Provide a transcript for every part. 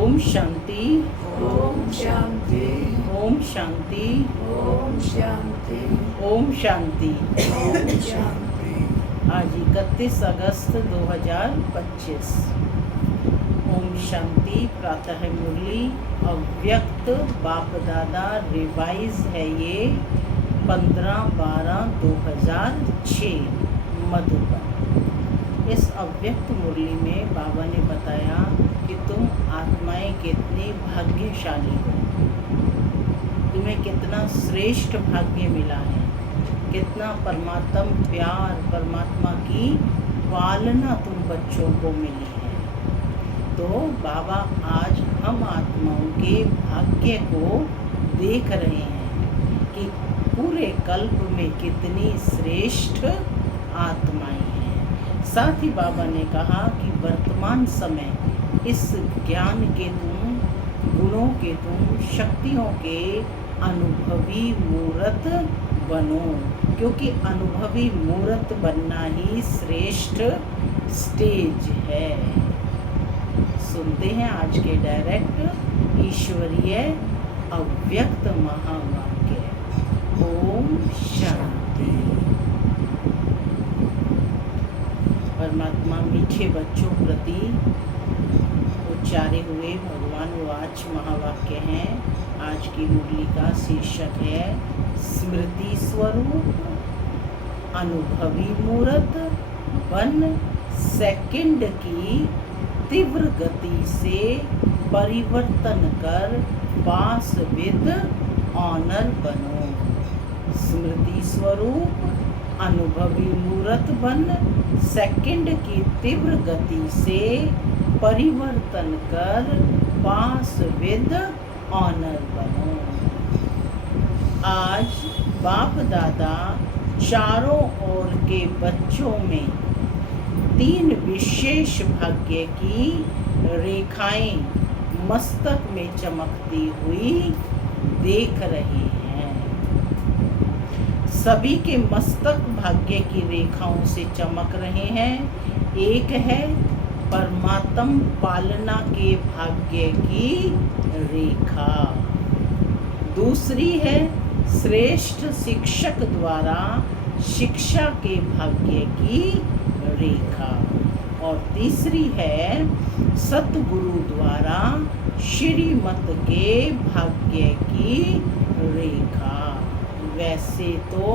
ओम शांति। ओम शांति। ओम शांति। ओम शांति। ओम शांति। ओम शांति। आज 31 अगस्त 2025। ओम शांति। प्रातः मुरली अव्यक्त बाप दादा रिवाइज है ये 15/12/2006 मधुबन। इस अव्यक्त मुरली में बाबा ने बताया कि तुम आत्माएं कितनी भाग्यशाली हो, तुम्हें कितना श्रेष्ठ भाग्य मिला है, कितना परमात्मा प्यार, परमात्मा की पालना तुम बच्चों को मिली है। तो बाबा आज हम आत्माओं के भाग्य को देख रहे हैं कि पूरे कल्प में कितनी श्रेष्ठ आत्माएं हैं। साथ ही बाबा ने कहा कि वर्तमान समय इस ज्ञान के तुम, गुणों के तुम, शक्तियों के अनुभवी मूर्त बनो, क्योंकि अनुभवी मूर्त बनना ही श्रेष्ठ स्टेज है। सुनते हैं आज के डायरेक्ट ईश्वरीय अव्यक्त महावाक्य। ओम शांति। परमात्मा मीठे बच्चों प्रति उच्चारे हुए भगवान वाच महावाक्य हैं। आज की मुरली का शीर्षक है स्मृति स्वरूप अनुभवी मूर्त बन, सेकंड की तीव्र गति से परिवर्तन कर पास विद ऑनर बनो। स्मृति स्वरूप अनुभवी मूर्त बन, सेकंड की तीव्र गति से परिवर्तन कर पास विद ऑनर बनो। आज बाप दादा चारों ओर के बच्चों में 3 विशेष भाग्य की रेखाएं मस्तक में चमकती हुई देख रहे हैं। सभी के मस्तक भाग्य की रेखाओं से चमक रहे हैं। एक है परमात्म पालना के भाग्य की रेखा, दूसरी है श्रेष्ठ शिक्षक द्वारा शिक्षा के भाग्य की रेखा, और तीसरी है सतगुरु द्वारा श्रीमत के भाग्य की रेखा। वैसे तो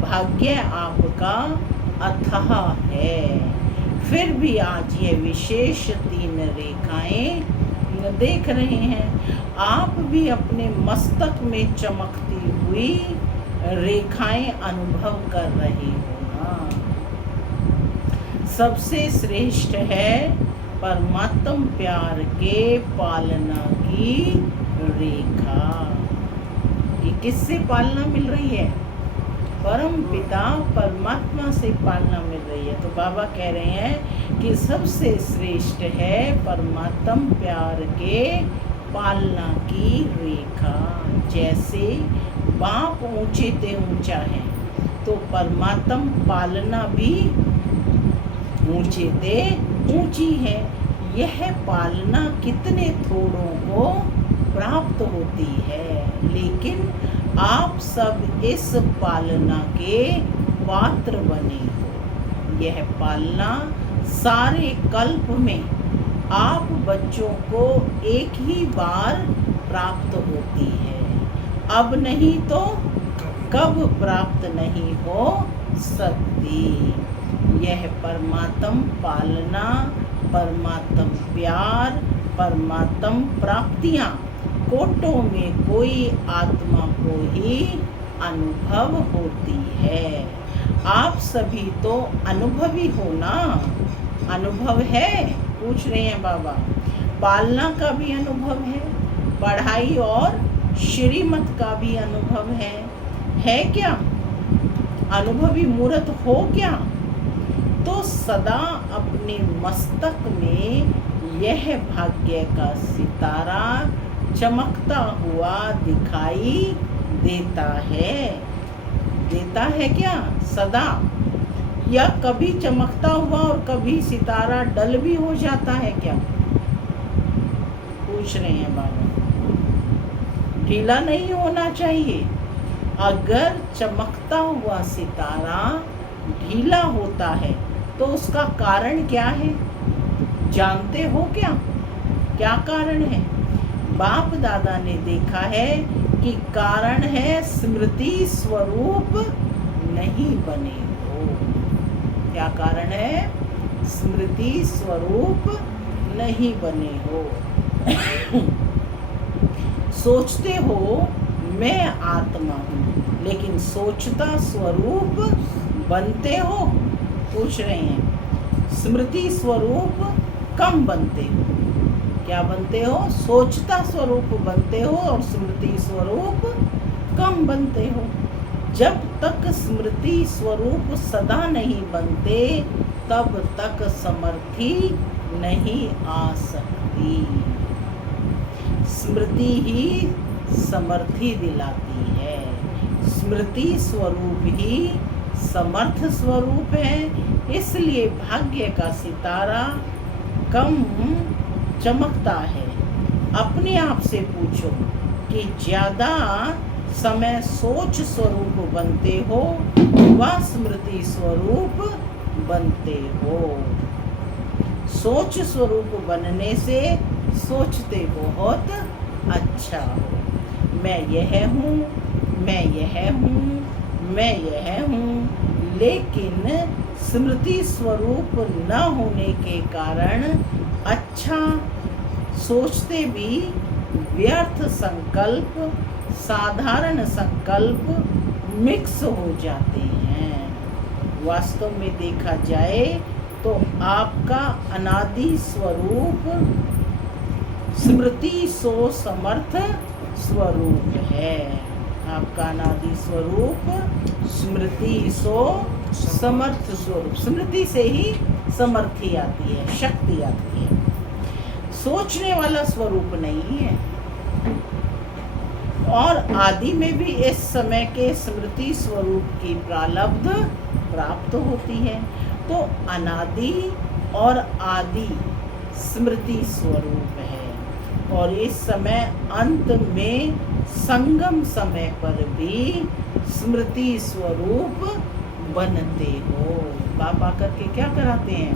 भाग्य आपका अथाह है, फिर भी आज ये विशेष 3 रेखाएं देख रहे हैं। आप भी अपने मस्तक में चमकती हुई रेखाएं अनुभव कर रहे हो ना। सबसे श्रेष्ठ है परमात्म प्यार के पालना की रेखा। ये किससे पालना मिल रही है? परम पिता परमात्मा से पालना मिल रही है। तो बाबा कह रहे हैं कि सबसे श्रेष्ठ है परमात्म प्यार के पालना की रेखा। जैसे बाप ऊंचे ते ऊंचा है, तो परमात्म पालना भी ऊंचे ते ऊंची है। यह पालना कितने थोड़ों को प्राप्त होती है, लेकिन आप सब इस पालना के पात्र बने हो। यह पालना सारे कल्प में आप बच्चों को एक ही बार प्राप्त होती है, अब नहीं तो कब प्राप्त नहीं हो सकती। यह परमात्म पालना, परमात्म प्यार, परमात्म प्राप्तियां कोटों में कोई आत्मा को ही अनुभव होती है। आप सभी तो अनुभवी हो ना। अनुभव है, पूछ रहे हैं बाबा। पालना का भी अनुभव है, पढ़ाई और श्रीमत का भी अनुभव है क्या? अनुभवी मूर्त हो क्या? तो सदा अपने मस्तक में यह भाग्य का सितारा चमकता हुआ दिखाई देता है क्या? सदा, या कभी चमकता हुआ और कभी सितारा डल भी हो जाता है क्या? पूछ रहे हैं बाबा। ढीला नहीं होना चाहिए। अगर चमकता हुआ सितारा ढीला होता है तो उसका कारण क्या है, जानते हो क्या? क्या कारण है? बाप दादा ने देखा है कि कारण है स्मृति स्वरूप नहीं बने हो। क्या कारण है? स्मृति स्वरूप नहीं बने हो। सोचते हो मैं आत्मा हूँ, लेकिन सोचता स्वरूप बनते हो? पूछ रहे हैं। स्मृति स्वरूप कम बनते हो। क्या बनते हो? सोचता स्वरूप बनते हो और स्मृति स्वरूप कम बनते हो। जब तक स्मृति स्वरूप सदा नहीं बनते तब तक समर्थी नहीं आ सकती। स्मृति ही समर्थी दिलाती है। स्मृति स्वरूप ही समर्थ स्वरूप है। इसलिए भाग्य का सितारा कम चमकता है। अपने आप से पूछो कि ज़्यादा समय सोच स्वरूप बनते हो व स्मृति स्वरूप बनते हो। सोच स्वरूप बनने से सोचते बहुत अच्छा हो। मैं यह हूँ, मैं यह हूँ, मैं यह हूँ, लेकिन स्मृति स्वरूप न होने के कारण अच्छा सोचते भी व्यर्थ संकल्प, साधारण संकल्प मिक्स हो जाते हैं। वास्तव में देखा जाए तो आपका अनादि स्वरूप स्मृति सो समर्थ स्वरूप है। आपका अनादि स्वरूप स्मृति सो समर्थ स्वरूप। स्मृति से ही समर्थी आती है, शक्ति आती है। सोचने वाला स्वरूप नहीं है। और आदि में भी इस समय के स्मृति स्वरूप की प्रारब्ध प्राप्त होती है। तो अनादि और आदि स्मृति स्वरूप है। और इस समय अंत में संगम समय पर भी स्मृति स्वरूप बनते हो। बाबा करके क्या कराते हैं?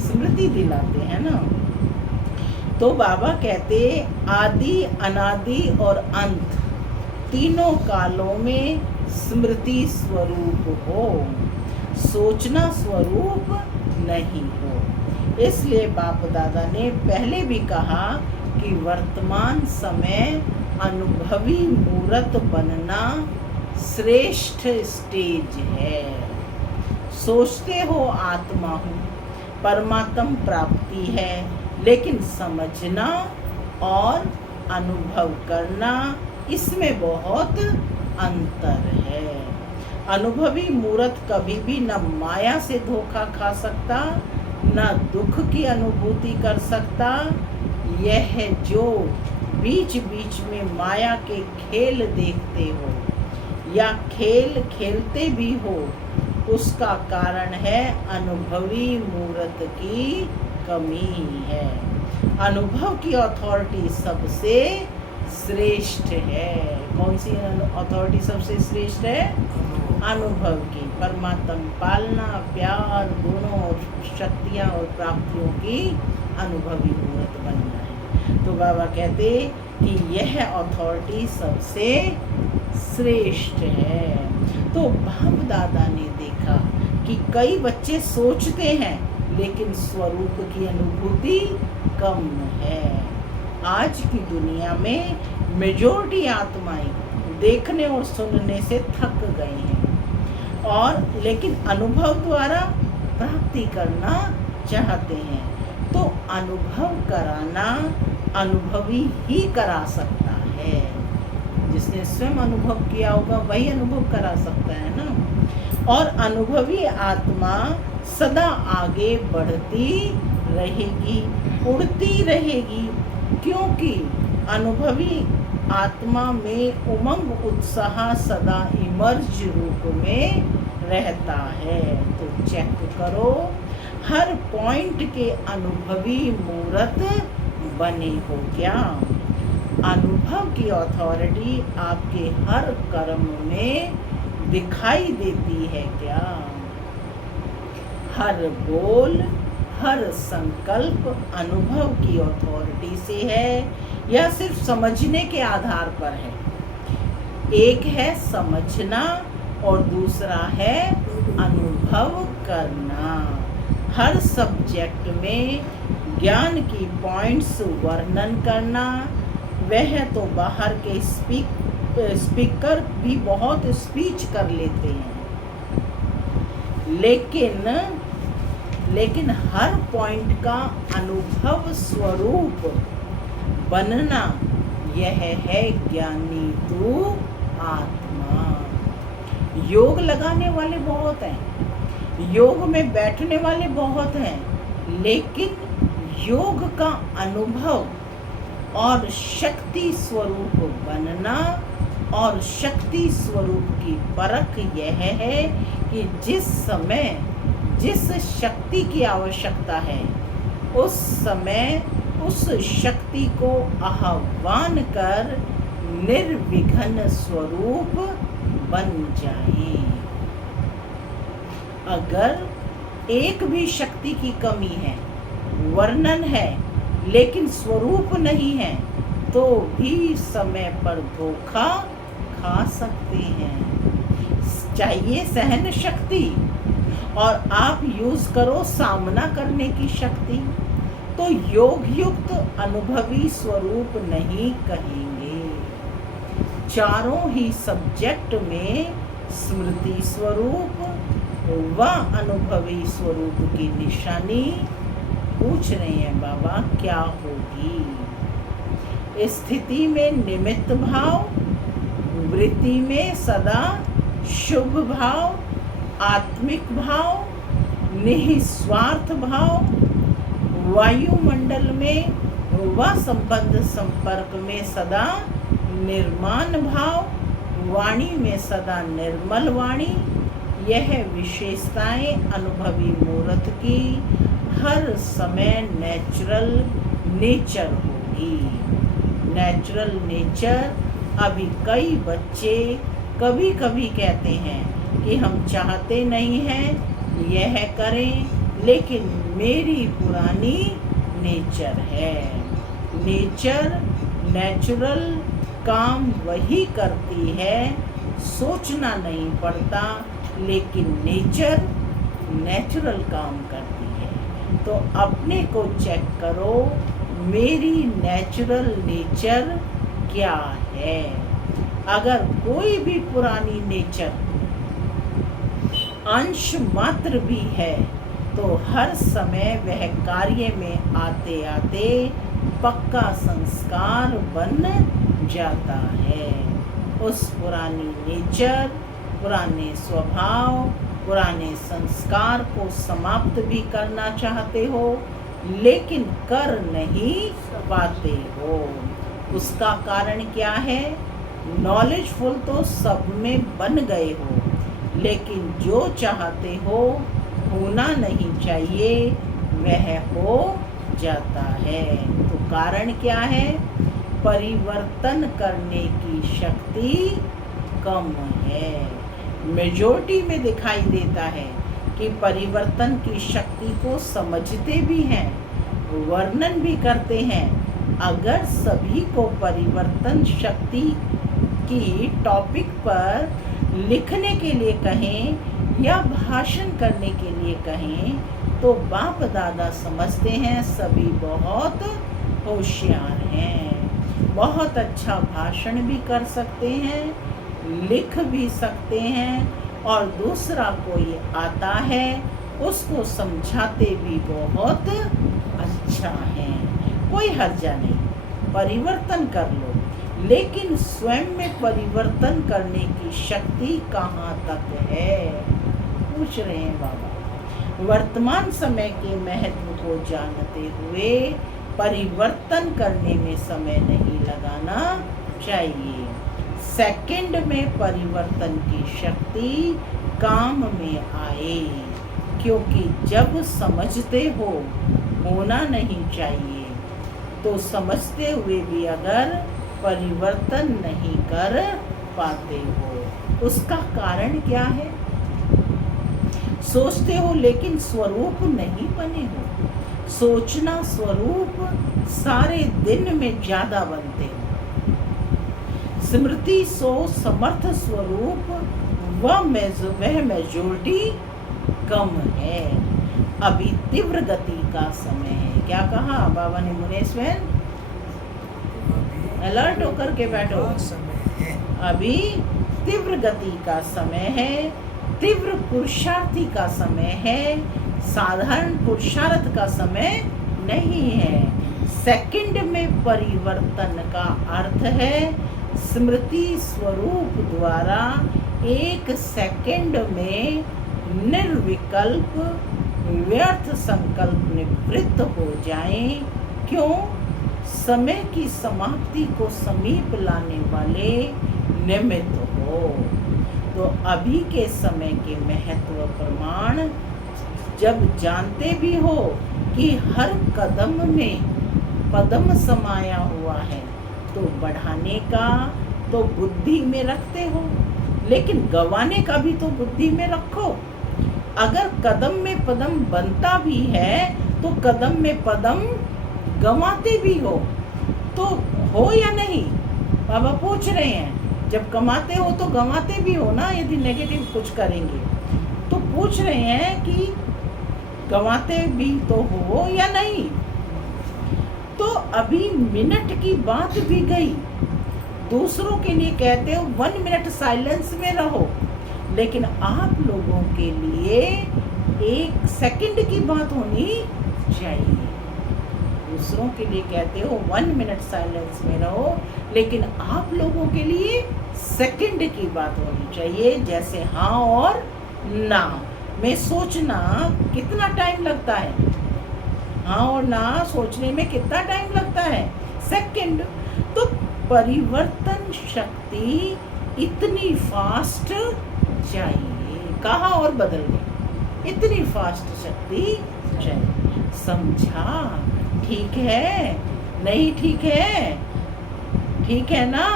स्मृति दिलाते हैं ना। तो बाबा कहते आदि, अनादि और अंत तीनों कालों में स्मृति स्वरूप हो, सोचना स्वरूप नहीं हो। इसलिए बाप दादा ने पहले भी कहा कि वर्तमान समय अनुभवी मूर्त बनना श्रेष्ठ स्टेज है। सोचते हो आत्मा हूँ, परमात्म प्राप्ति है, लेकिन समझना और अनुभव करना इसमें बहुत अंतर है। अनुभवी मूर्त कभी भी न माया से धोखा खा सकता, न दुख की अनुभूति कर सकता। यह जो बीच बीच में माया के खेल देखते हो या खेल खेलते भी हो, उसका कारण है अनुभवी मूर्त की कमी है। अनुभव की अथॉरिटी सबसे श्रेष्ठ है। कौन सी अथॉरिटी सबसे श्रेष्ठ है? अनुभव की। परमात्मा पालना, प्यार, गुणों और शक्तियाँ और प्राप्तियों की अनुभवी मूर्त बनना है। तो बाबा कहते कि यह अथॉरिटी सबसे श्रेष्ठ है। तो बाप दादा ने देखा कि कई बच्चे सोचते हैं लेकिन स्वरूप की अनुभूति कम है। आज की दुनिया में मेजॉरिटी आत्माएं देखने और सुनने से थक गए हैं और लेकिन अनुभव द्वारा प्राप्ति करना चाहते हैं। तो अनुभव कराना अनुभवी ही करा सकता है। जिसने स्वयं अनुभव किया होगा वही अनुभव करा सकता है ना। और अनुभवी आत्मा सदा आगे बढ़ती रहेगी, उड़ती रहेगी, क्योंकि अनुभवी आत्मा में उमंग उत्साह सदा इमर्ज रूप में रहता है। तो चेक करो, हर पॉइंट के अनुभवी मूर्त बने हो क्या? अनुभव की अथॉरिटी आपके हर कर्म में दिखाई देती है क्या? हर बोल, हर संकल्प अनुभव की अथॉरिटी से है या सिर्फ समझने के आधार पर है? एक है समझना और दूसरा है अनुभव करना। हर सब्जेक्ट में ज्ञान की पॉइंट्स वर्णन करना, वह तो बाहर के स्पीकर भी बहुत स्पीच कर लेते हैं, लेकिन हर पॉइंट का अनुभव स्वरूप बनना, यह है ज्ञानी तू आत्मा। योग लगाने वाले बहुत हैं, योग में बैठने वाले बहुत हैं, लेकिन योग का अनुभव और शक्ति स्वरूप बनना और शक्ति स्वरूप की परख यह है कि जिस समय जिस शक्ति की आवश्यकता है उस समय उस शक्ति को आह्वान कर निर्विघ्न स्वरूप बन जाएं। अगर एक भी शक्ति की कमी है, वर्णन है लेकिन स्वरूप नहीं है, तो भी समय पर धोखा खा सकते हैं। चाहिए सहन शक्ति और आप यूज करो सामना करने की शक्ति, तो योग युक्त अनुभवी स्वरूप नहीं कहेंगे। चारों ही सब्जेक्ट में स्मृति स्वरूप व अनुभवी स्वरूप की निशानी पूछ रहे हैं बाबा क्या होगी। स्थिति में निमित्त भाव, वृत्ति में सदा शुभ भाव, आत्मिक भाव, निस्वार्थ भाव, वायुमंडल में व संबंध संपर्क में सदा निर्माण भाव, वाणी में सदा निर्मल वाणी, यह विशेषताएं अनुभवी मूर्त की हर समय नेचुरल नेचर होगी। नेचुरल नेचर अभी कई बच्चे कभी कभी कहते हैं कि हम चाहते नहीं हैं यह करें, लेकिन मेरी पुरानी नेचर है। नेचुरल काम वही करती है, सोचना नहीं पड़ता, लेकिन नेचुरल काम करती है। तो अपने को चेक करो, मेरी नेचुरल नेचर क्या है। अगर कोई भी पुरानी नेचर अंश मात्र भी है, तो हर समय वह कार्य में आते आते पक्का संस्कार बन जाता है। उस पुरानी नेचर, पुराने स्वभाव, पुराने संस्कार को समाप्त भी करना चाहते हो, लेकिन कर नहीं पाते हो। उसका कारण क्या है? नॉलेजफुल तो सब में बन गए हो, लेकिन जो चाहते हो होना नहीं चाहिए वह हो जाता है। तो कारण क्या है? परिवर्तन करने की शक्ति कम है। मेजॉरिटी में दिखाई देता है कि परिवर्तन की शक्ति को समझते भी हैं, वर्णन भी करते हैं। अगर सभी को परिवर्तन शक्ति की टॉपिक पर लिखने के लिए कहें या भाषण करने के लिए कहें, तो बाप दादा समझते हैं सभी बहुत होशियार हैं, बहुत अच्छा भाषण भी कर सकते हैं, लिख भी सकते हैं, और दूसरा कोई आता है उसको समझाते भी बहुत अच्छा है। कोई हर्जा नहीं, परिवर्तन कर लो, लेकिन स्वयं में परिवर्तन करने की शक्ति कहाँ तक है, पूछ रहे हैं बाबा। वर्तमान समय के महत्व को जानते हुए परिवर्तन करने में समय नहीं लगाना चाहिए। सेकंड में परिवर्तन की शक्ति काम में आए, क्योंकि जब समझते हो होना नहीं चाहिए, तो समझते हुए भी अगर परिवर्तन नहीं कर पाते हो, उसका कारण क्या है? सोचते हो लेकिन स्वरूप नहीं बने हो। सोचना स्वरूप सारे दिन में ज्यादा बनते हो। स्मृति सो समर्थ स्वरूप वह मेजोरिटी कम है। अभी तीव्र गति का समय है। क्या कहा बाबा ने मुनेश्वर? अलर्ट होकर के बैठो। अभी तीव्र गति का समय है, तीव्र पुरुषार्थी का समय है, साधारण पुरुषार्थ का समय नहीं है। सेकंड में परिवर्तन का अर्थ है स्मृति स्वरूप द्वारा एक सेकंड में निर्विकल्प व्यर्थ संकल्प निवृत्त हो जाएं। क्यों? समय की समाप्ति को समीप लाने वाले निमित्त हो। तो अभी के समय के महत्व प्रमाण जब जानते भी हो कि हर कदम में पदम समाया हुआ है, तो बढ़ाने का तो बुद्धि में रखते हो, लेकिन गंवाने का भी तो बुद्धि में रखो। अगर कदम में पदम बनता भी है तो कदम में पदम गंवाते भी हो, तो हो या नहीं? बाबा पूछ रहे हैं, जब कमाते हो तो गंवाते भी हो ना, यदि नेगेटिव कुछ करेंगे तो पूछ रहे हैं कि गंवाते भी तो हो या नहीं। तो अभी मिनट की बात भी गई। दूसरों के लिए कहते हो 1 मिनट साइलेंस में रहो, लेकिन आप लोगों के लिए 1 सेकंड की बात होनी चाहिए। दूसरों के लिए कहते हो 1 मिनट साइलेंस में रहो, लेकिन आप लोगों के लिए सेकंड की बात होनी चाहिए। जैसे हाँ और ना में सोचना कितना टाइम लगता है? हाँ और ना सोचने में कितना टाइम लगता है? सेकंड। तो परिवर्तन शक्ति इतनी फास्ट चाहिए। कहा और बदल गई, इतनी फास्ट शक्ति चाहिए। समझा? ठीक है? नहीं ठीक है? ठीक है ना?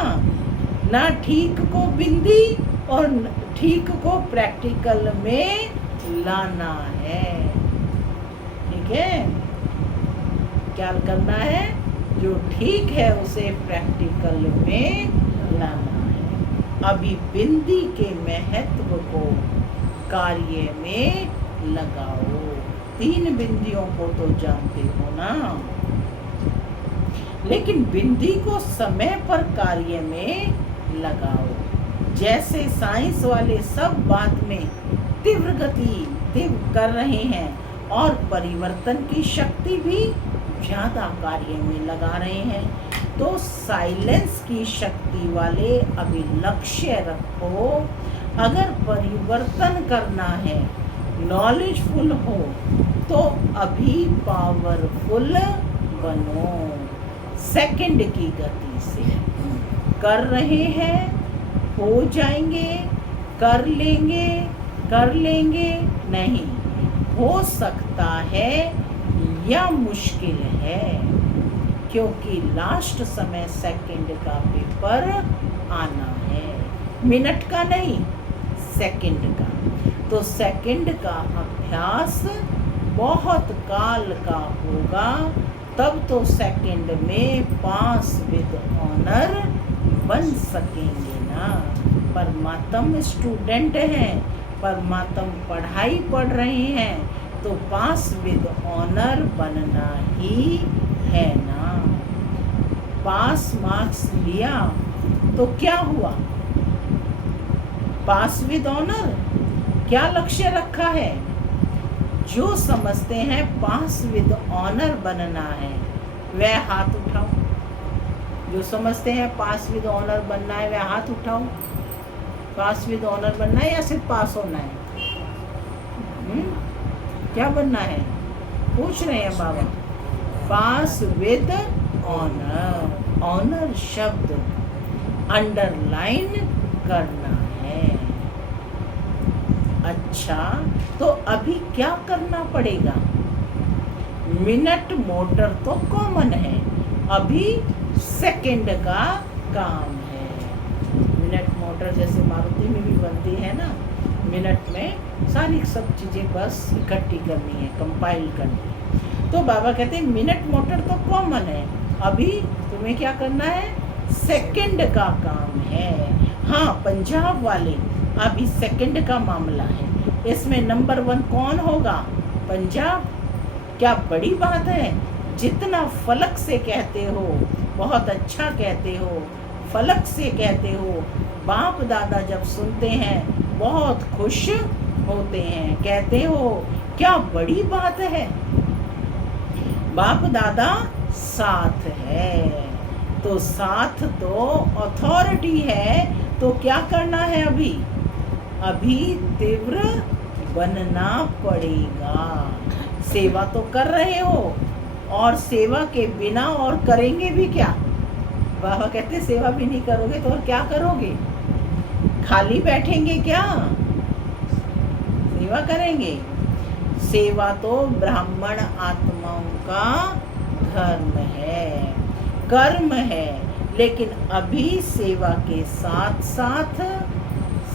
ना ठीक को बिंदी और ठीक को प्रैक्टिकल में लाना है। ठीक है? क्या करना है? जो ठीक है उसे प्रैक्टिकल में लाना है। अभी बिंदी के महत्व को कार्य में लगाओ। 3 बिंदियों को तो जानते हो ना, लेकिन बिंदी को समय पर कार्य में लगाओ। जैसे साइंस वाले सब बात में तीव्र कर रहे हैं और परिवर्तन की शक्ति भी ज्यादा कार्य में लगा रहे हैं, तो साइलेंस की शक्ति वाले अभी लक्ष्य रखो। अगर परिवर्तन करना है, नॉलेजफुल हो, तो अभी पावरफुल बनो। सेकंड की गति से कर रहे हैं, हो जाएंगे, कर लेंगे नहीं, हो सकता है या मुश्किल है, क्योंकि लास्ट समय सेकंड का पेपर आना है, मिनट का नहीं, सेकंड का। तो सेकंड का अभ्यास बहुत काल का होगा, तब तो सेकंड में पास विद ऑनर बन सकेंगे ना। परमात्म स्टूडेंट हैं, परमात्म पढ़ाई पढ़ रहे हैं, तो पास विद ऑनर बनना ही है ना। पास मार्क्स लिया तो क्या हुआ? पास विद ऑनर। क्या लक्ष्य रखा है? जो समझते हैं पास विद ऑनर बनना है वह हाथ उठाओ। जो समझते हैं पास विद ऑनर बनना है वह हाथ उठाओ। पास विद ऑनर बनना है या सिर्फ पास होना है? क्या बनना है? पूछ रहे हैं बाबा। पास विद ऑनर। ऑनर शब्द अंडरलाइन करना है। अच्छा, तो अभी क्या करना पड़ेगा? मिनट मोटर तो कॉमन है, अभी सेकंड का काम है। मिनट मोटर जैसे मारुति में भी बनती है ना, मिनट में सारी सब चीज़ें बस इकट्ठी करनी है, कंपाइल करनी है। तो बाबा कहते हैं मिनट मोटर तो कॉमन है, अभी तुम्हें क्या करना है, सेकंड का काम है। हाँ, पंजाब वाले अभी सेकंड का मामला है, इसमें नंबर 1 कौन होगा, पंजाब। क्या बड़ी बात है, जितना फलक से कहते हो बहुत अच्छा कहते हो, फलक से कहते हो, बाप दादा जब सुनते हैं बहुत खुश होते हैं, कहते हो क्या बड़ी बात है, बाप दादा साथ है। तो साथ तो अथॉरिटी है, तो क्या करना है, अभी तीव्र बनना पड़ेगा। सेवा तो कर रहे हो, और सेवा के बिना और करेंगे भी क्या, बाबा कहते सेवा भी नहीं करोगे तो और क्या करोगे, खाली बैठेंगे क्या, सेवा करेंगे। सेवा तो ब्राह्मण आत्माओं का धर्म है, कर्म है, लेकिन अभी सेवा के साथ साथ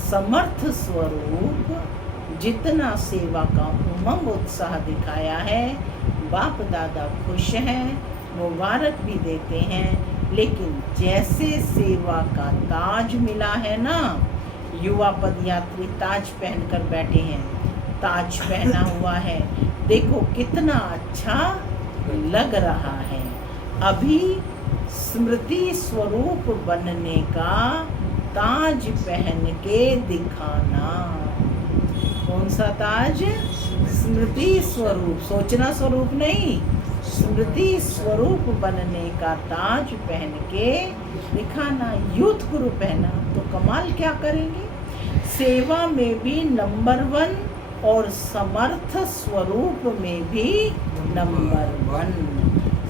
समर्थ स्वरूप जितना सेवा का उमंग उत्साह दिखाया है, बाप दादा खुश हैं, मुबारक भी देते हैं। लेकिन जैसे सेवा का ताज मिला है ना, युवा पदयात्री ताज पहनकर बैठे हैं, ताज पहना हुआ है, देखो कितना अच्छा लग रहा है। अभी स्मृति स्वरूप बनने का ताज पहन के दिखाना। कौन सा ताज, स्मृति स्वरूप, सोचना स्वरूप नहीं, स्मृति स्वरूप बनने का ताज पहन के दिखाना। यूथ गुरु पहना तो कमाल क्या करेंगे, सेवा में भी नंबर 1 और समर्थ स्वरूप में भी नंबर 1।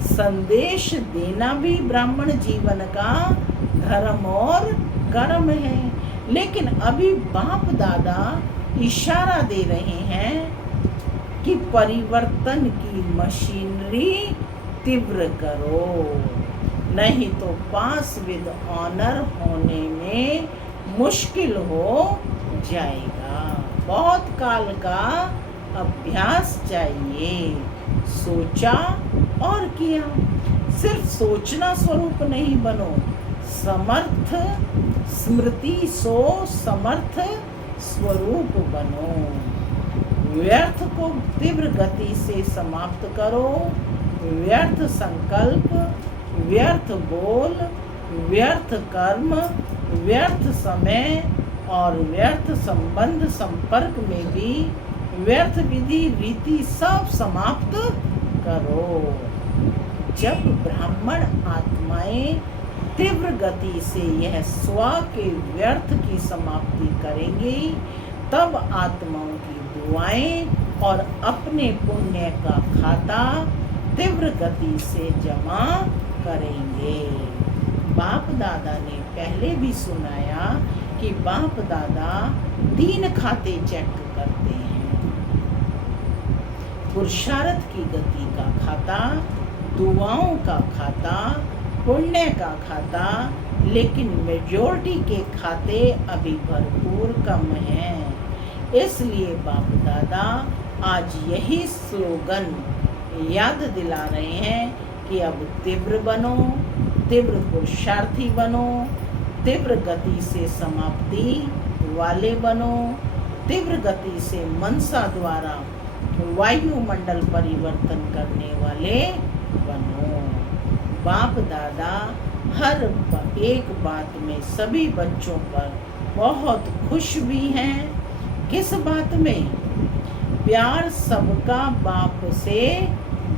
संदेश देना भी ब्राह्मण जीवन का धर्म और कर्म है। लेकिन अभी बाप दादा इशारा दे रहे हैं कि परिवर्तन की मशीनरी तीव्र करो, नहीं तो पास विद ऑनर होने में मुश्किल हो जाएगा। बहुत काल का अभ्यास चाहिए। सोचा और किया, सिर्फ सोचना स्वरूप नहीं बनो, समर्थ स्मृति सो समर्थ स्वरूप बनो। व्यर्थ को तीव्र गति से समाप्त करो, व्यर्थ संकल्प, व्यर्थ बोल, व्यर्थ कर्म, व्यर्थ समय और व्यर्थ संबंध संपर्क में भी व्यर्थ विधि रीति सब समाप्त करो। जब ब्राह्मण आत्माएं तीव्र गति से यह स्व के व्यर्थ की समाप्ति करेंगी, तब आत्माओं की दुआएं और अपने पुण्य का खाता तीव्र गति से जमा करेंगे। बाप दादा ने पहले भी सुनाया कि बाप दादा 3 खाते चेक करते हैं, पुरुषार्थ की गति का खाता, दुआओं का खाता, पुण्य का खाता। लेकिन मेजॉरिटी के खाते अभी भरपूर कम हैं। इसलिए बाप दादा आज यही स्लोगन याद दिला रहे हैं कि अब तीव्र बनो, तीव्र पुरुषार्थी बनो, तीव्र गति से समाप्ति वाले बनो, तीव्र गति से मनसा द्वारा वायुमंडल परिवर्तन करने वाले बनो। बाप दादा हर एक बात में सभी बच्चों पर बहुत खुश भी हैं। किस बात में? प्यार सबका बाप से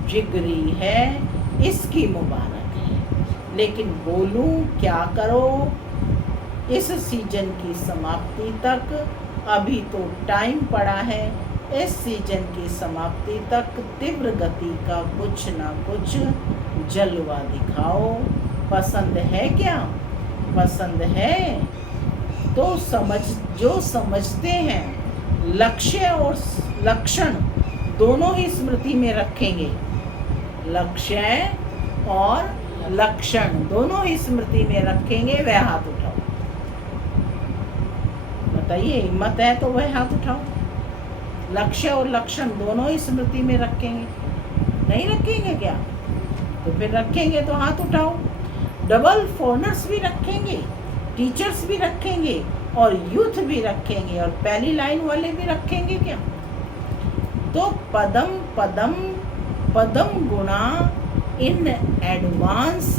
जिगरी है, इसकी मुबारक है। लेकिन बोलूं क्या करो, इस सीजन की समाप्ति तक अभी तो टाइम पड़ा है। इस सीजन की समाप्ति तक तीव्र गति का कुछ ना कुछ जलवा दिखाओ। पसंद है क्या? पसंद है तो जो समझते हैं लक्ष्य और लक्षण दोनों ही स्मृति में रखेंगे। लक्ष्य और लक्षण दोनों ही स्मृति में रखेंगे, वह हाथ उठाओ। बताइए, हिम्मत है तो वह हाथ उठाओ। लक्ष्य और लक्षण दोनों ही स्मृति में रखेंगे, नहीं रखेंगे क्या? तो फिर रखेंगे तो हाथ उठाओ। डबल फोनर्स भी रखेंगे, टीचर्स भी रखेंगे और यूथ भी रखेंगे और पहली लाइन वाले भी रखेंगे क्या? तो पदम पदम पदम गुणा इन एडवांस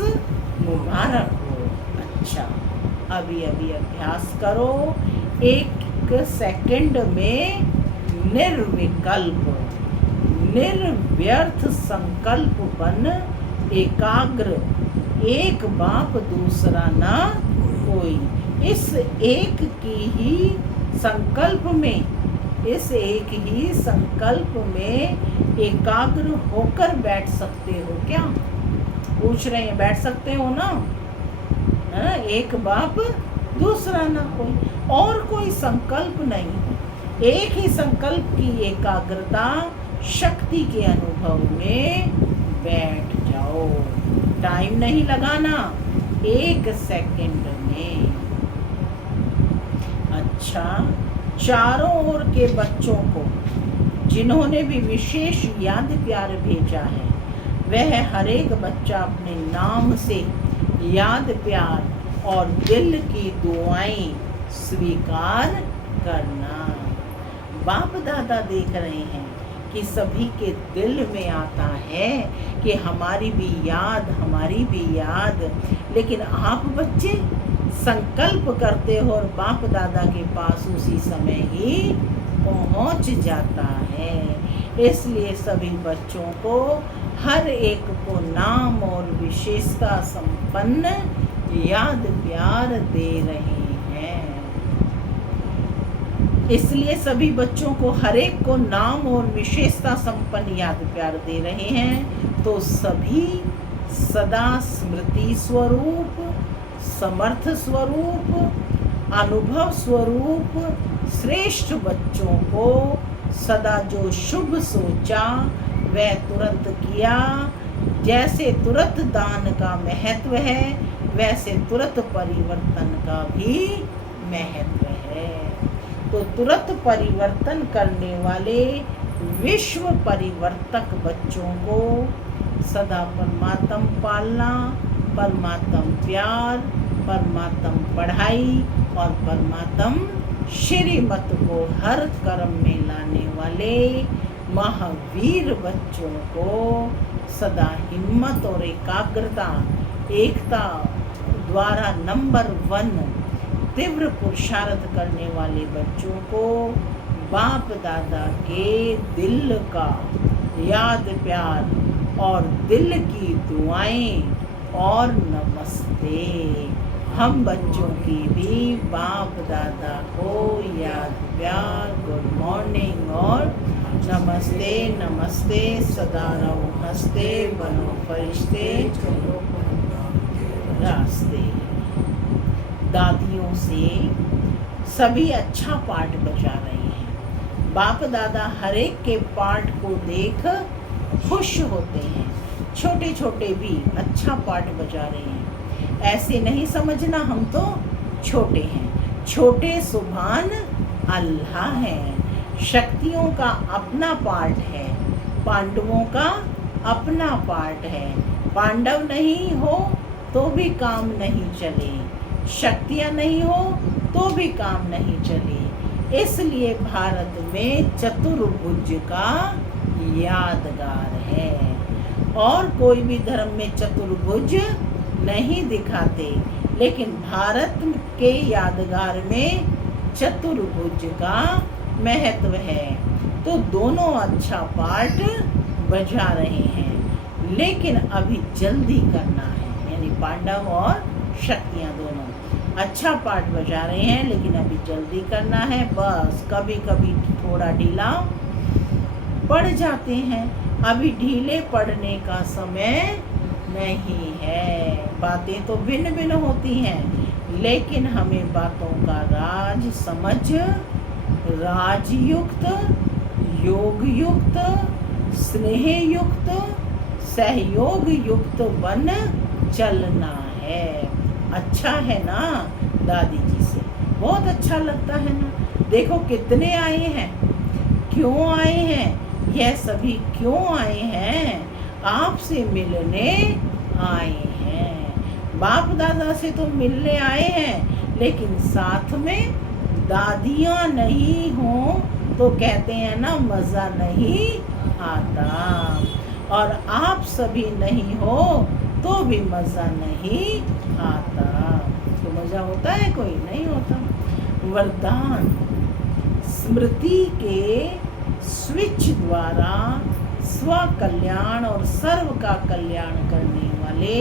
मुबारक हो। अच्छा, अभी अभी अभ्यास करो। 1 सेकंड में निर्विकल्प निर्व्यर्थ संकल्प बन एकाग्र, एक बाप दूसरा ना कोई। इस एक ही संकल्प में एकाग्र होकर बैठ सकते हो क्या? पूछ रहे हैं, बैठ सकते हो ना? है, एक बाप दूसरा ना कोई, और कोई संकल्प नहीं। एक ही संकल्प की एकाग्रता शक्ति के अनुभव में बैठ जाओ। टाइम नहीं लगाना, 1 सेकंड में। अच्छा, चारों ओर के बच्चों को जिन्होंने भी विशेष याद प्यार भेजा है, वह हर एक बच्चा अपने नाम से याद प्यार और दिल की दुआएं स्वीकार करना। बाप दादा देख रहे हैं कि सभी के दिल में आता है कि हमारी भी याद, लेकिन आप बच्चे संकल्प करते हो और बाप दादा के पास उसी समय ही पहुंच जाता है। इसलिए सभी बच्चों को, हर एक को नाम और विशेषता संपन्न याद प्यार दे रहे हैं। इसलिए सभी बच्चों को, हर एक को नाम और विशेषता संपन्न याद प्यार दे रहे हैं। तो सभी सदा स्मृति स्वरूप, समर्थ स्वरूप, अनुभव स्वरूप श्रेष्ठ बच्चों को सदा जो शुभ सोचा वह तुरंत किया। जैसे तुरंत दान का महत्व है, वैसे तुरंत परिवर्तन का भी महत्व है। तो तुरंत परिवर्तन करने वाले विश्व परिवर्तक बच्चों को सदा परमात्म पालना, परमात्म प्यार, परमात्म पढ़ाई और परमात्म श्रीमत को हर कर्म में लाने वाले महावीर बच्चों को सदा हिम्मत और एकाग्रता, एकता द्वारा नंबर 1 तीव्र पुरुषार्थ करने वाले बच्चों को बाप दादा के दिल का याद प्यार और दिल की दुआएं और नमस्ते। हम बच्चों की भी बाप दादा को याद प्यार, गुड मॉर्निंग और नमस्ते। नमस्ते, सदा रहो हंसते, बनो फरिश्ते रास्ते। दादियों से सभी अच्छा पाठ बजा रहे हैं। बाप दादा हर एक के पाठ को देख खुश होते हैं। छोटे छोटे भी अच्छा पाठ बजा रहे हैं। ऐसे नहीं समझना हम तो छोटे हैं। छोटे सुभान अल्लाह हैं। शक्तियों का अपना पाठ है, पांडवों का अपना पाठ है। पांडव नहीं हो तो भी काम नहीं चले, शक्तियाँ नहीं हो तो भी काम नहीं चले। इसलिए भारत में चतुर्भुज का यादगार है। और कोई भी धर्म में चतुर्भुज नहीं दिखाते, लेकिन भारत के यादगार में चतुर्भुज का महत्व है। तो दोनों अच्छा पाठ बजा रहे हैं, लेकिन अभी जल्दी करना है। यानी पांडव और शक्तियाँ दोनों अच्छा पाठ बजा रहे हैं, लेकिन अभी जल्दी करना है। बस कभी कभी थोड़ा ढीला पड़ जाते हैं। अभी ढीले पड़ने का समय नहीं है। बातें तो भिन्न भिन्न होती हैं, लेकिन हमें बातों का राज समझ राजयुक्त, योग युक्त, स्नेह युक्त, सहयोग युक्त बन चलना है। अच्छा है ना दादी जी से, बहुत अच्छा लगता है ना। देखो कितने आए हैं, क्यों आए हैं, यह सभी क्यों आए हैं, आपसे मिलने आए हैं। बाप दादा से तो मिलने आए हैं, लेकिन साथ में दादियाँ नहीं हो तो कहते हैं ना मज़ा नहीं आता, और आप सभी नहीं हो तो भी मज़ा नहीं आता। तो मज़ा होता है, कोई नहीं होता। वरदान, स्मृति के स्विच द्वारा स्व कल्याण और सर्व का कल्याण करने वाले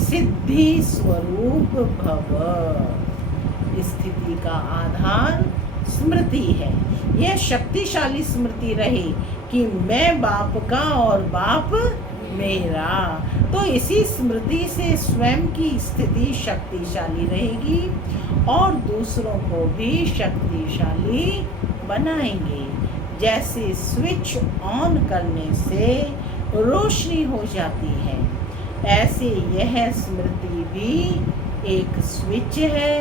सिद्धि स्वरूप भव। स्थिति का आधार स्मृति है। यह शक्तिशाली स्मृति रहे कि मैं बाप का और बाप मेरा। तो इसी स्मृति से स्वयं की स्थिति शक्तिशाली रहेगी और दूसरों को भी शक्तिशाली बनाएंगे। जैसे स्विच ऑन करने से रोशनी हो जाती है, ऐसे यह स्मृति भी एक स्विच है।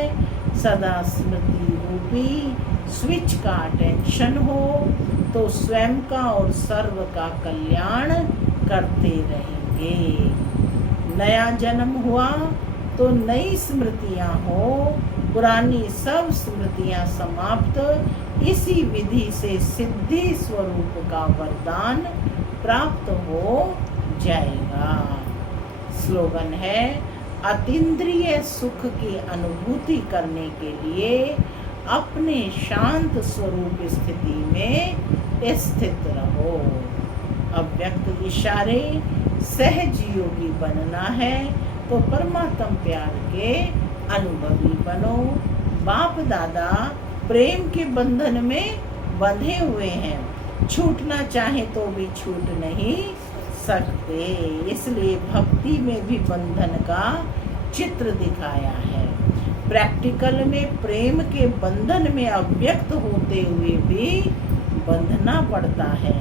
सदा स्मृति रूपी स्विच का अटेंशन हो तो स्वयं का और सर्व का कल्याण करते रहेंगे। नया जन्म हुआ तो नई स्मृतियां हो, पुरानी सब स्मृतियां समाप्त। इसी विधि से सिद्धि स्वरूप का वरदान प्राप्त हो जाएगा। स्लोगन है, अतीन्द्रिय सुख की अनुभूति करने के लिए अपने शांत स्वरूप स्थिति में स्थित रहो। अव्यक्त इशारे, सहज योगी बनना है तो परमात्म प्यार के अनुभवी बनो। बाप दादा प्रेम के बंधन में बंधे हुए हैं, छूटना चाहे तो भी छूट नहीं सकते। इसलिए भक्ति में भी बंधन का चित्र दिखाया है। प्रैक्टिकल में प्रेम के बंधन में अव्यक्त होते हुए भी बंधना पड़ता है।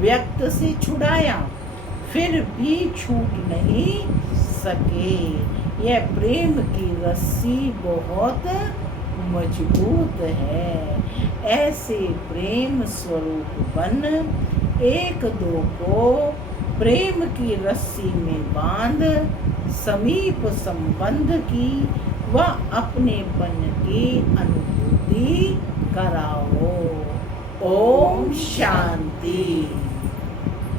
व्यक्त से छुड़ाया फिर भी छूट नहीं सके। यह प्रेम की रस्सी बहुत मजबूत है। ऐसे प्रेम स्वरूप बन एक दो को प्रेम की रस्सी में बांध समीप संबंध की व अपनेपन की अनुभूति कराओ। ओम शांति।